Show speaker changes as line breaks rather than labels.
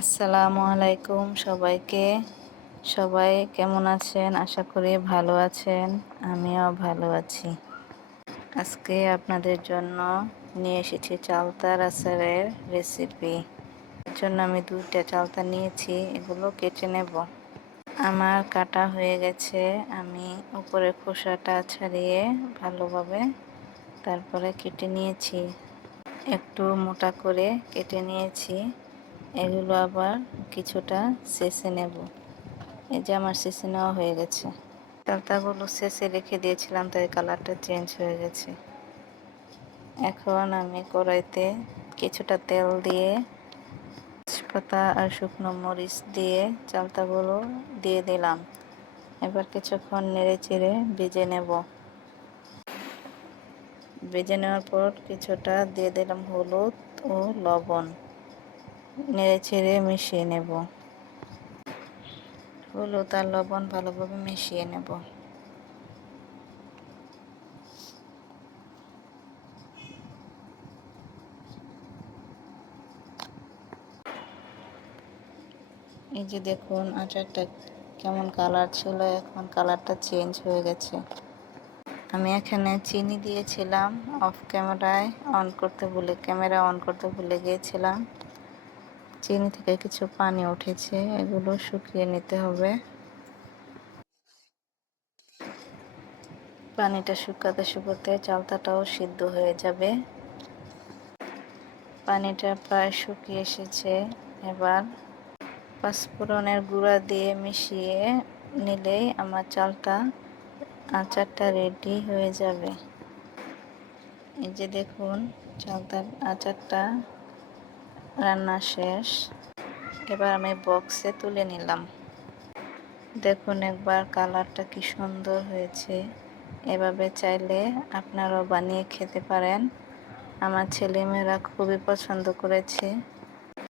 আসসালামু আলাইকুম সবাইকে। সবাই কেমন আছেন? আশা করি ভালো আছেন। আমিও ভালো আছি। আজকে আপনাদের জন্য নিয়ে এসেছি চালতার আচারের রেসিপি এর জন্য আমি দুইটা চালতা নিয়েছি, এগুলো কেটে নেব। আমার কাটা হয়ে গেছে। আমি উপরে খোসাটা ছাড়িয়ে ভালোভাবে তারপরে কেটে নিয়েছি। একটু মোটা করে কেটে নিয়েছি। এগুলো আবার কিছুটা শেষে নেব। এই যে আমার শেষে নেওয়া হয়ে গেছে। চালতাগুলো শেষে রেখে দিয়েছিলাম, তাই কালারটা চেঞ্জ হয়ে গেছে। এখন আমি কড়াইতে কিছুটা তেল দিয়ে তেজপাতা আর শুকনো মরিচ দিয়ে চালতাগুলো দিয়ে দিলাম। এবার কিছুক্ষণ নেড়ে চেড়ে ভেজে নেব। ভেজে নেওয়ার পর কিছুটা দিয়ে দিলাম হলুদ ও লবণ। নেড়ে ছেড়ে মিশিয়ে নেব। হলুদ আর লবণ ভালোভাবে মিশিয়ে নেব। এই যে দেখুন, আচারটা কেমন কালার ছিল, এখন কালারটা চেঞ্জ হয়ে গেছে। আমি এখানে চিনি দিয়েছিলাম অফ ক্যামেরায় অন করতে ভুলে ক্যামেরা অন করতে ভুলে গিয়েছিলাম। চিনি থেকে কিছু পানি উঠেছে, এগুলো শুকিয়ে নিতে হবে। পানিটা শুকাতে শুকাতে চালতাটাও সিদ্ধ হয়ে যাবে। পানিটা প্রায় শুকিয়ে এসেছে। এবার পাঁচফোড়নের গুঁড়া দিয়ে মিশিয়ে নিলেই আমার চালটা আচারটা রেডি হয়ে যাবে। এই যে দেখুন, চালতার আচারটা রান্না শেষ। এবার আমি বক্সে তুলে নিলাম। দেখুন একবার কালারটা কি সুন্দর হয়েছে। এভাবে চাইলে আপনারাও বানিয়ে খেতে পারেন। আমার ছেলেমেয়েরা খুবই পছন্দ করেছে।